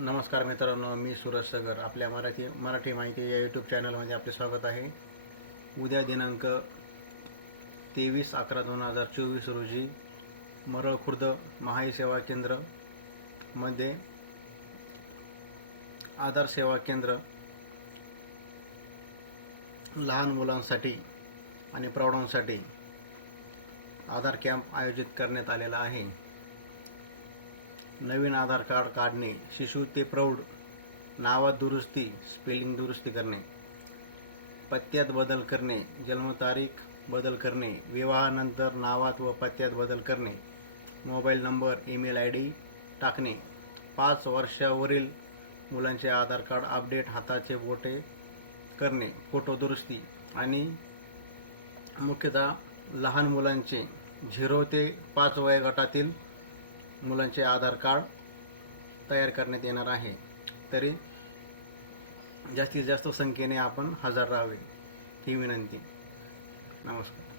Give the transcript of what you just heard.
नमस्कार मित्रांनो मी सुरज सगर. आपल्या मराठी मराठी माहिती या यूट्यूब चॅनलमध्ये आपले स्वागत आहे. उद्या दिनांक तेवीस अकरा दोन हजार चोवीस रोजी मरळ खुर्द महाई सेवा केंद्रमध्ये आधार सेवा केंद्र लहान मुलांसाठी आणि प्रौढांसाठी आधार कॅम्प आयोजित करण्यात आलेला आहे. नवीन आधार कार्ड काढणे शिशु ते प्रौढ नावात दुरुस्ती स्पेलिंग दुरुस्ती करणे पत्त्यात बदल करणे जन्मतारीख बदल करणे विवाहानंतर नावात व पत्त्यात बदल करणे mobile number email I D टाकणे पाच वर्षावरील मुलांचे आधार कार्ड अपडेट हाताचे बोटे करणे फोटो दुरुस्ती आणि मुख्यतः लहान मुलांचे झिरो ते पाच वयोगटातील मुलांचे आधार कार्ड तयार करण्यात येणार आहे. तरी जास्तीत जास्त संख्येने आपण हजर राहावे ही विनंती. नमस्कार.